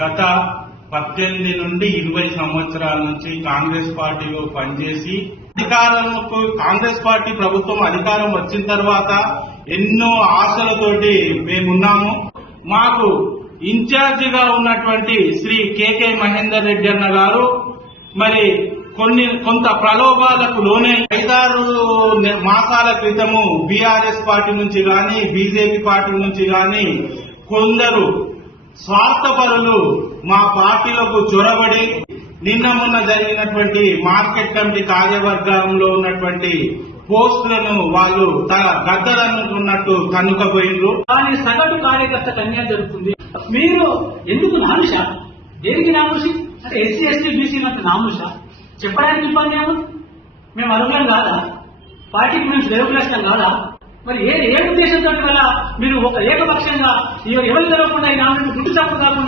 గత పద్దెనిమిది నుండి ఇరవై సంవత్సరాల నుంచి కాంగ్రెస్ పార్టీలో పనిచేసి అధికారంలో కాంగ్రెస్ పార్టీ ప్రభుత్వం అధికారం వచ్చిన తర్వాత ఎన్నో ఆశలతోటి మేమున్నాము. మాకు ఇన్ఛార్జిగా ఉన్నటువంటి శ్రీ కేకే మహేందర్ రెడ్డి అన్న గారు మరి కొన్ని కొంత ప్రలోభాలకు లోనే ఐదారు మాసాల క్రితము బీఆర్ఎస్ పార్టీ నుంచి గాని బీజేపీ పార్టీ నుంచి గాని కొందరు స్వార్థపరులు మా పార్టీలకు చొరబడి నిన్న మొన్న జరిగినటువంటి మార్కెట్ కమిటీ కార్యవర్గంలో ఉన్నటువంటి పోస్టులను వాళ్ళు తన గద్దలనుకున్నట్టు కనుకపోయినరు కానీ సగటు కార్యకర్త అన్యాయం జరుగుతుంది. మీరు ఎందుకు నానుష? దేనికి నాముషి అంటే ఎస్సీ ఎస్టీ బీసీ మధ్య నాముష చెప్పడానికి ఇబ్బంది ఏమో? మేము అర్హులం కాదా? పార్టీకి మేము దేవుగ్రస్తం కాదా? మరి ఏ ఏ ఉద్దేశంతో వల్ల మీరు ఒక ఏకపక్షంగా ఎవరు తెలవకుండా ఈ నామినేషన్ గుడ్డు తప్పు కాకుండా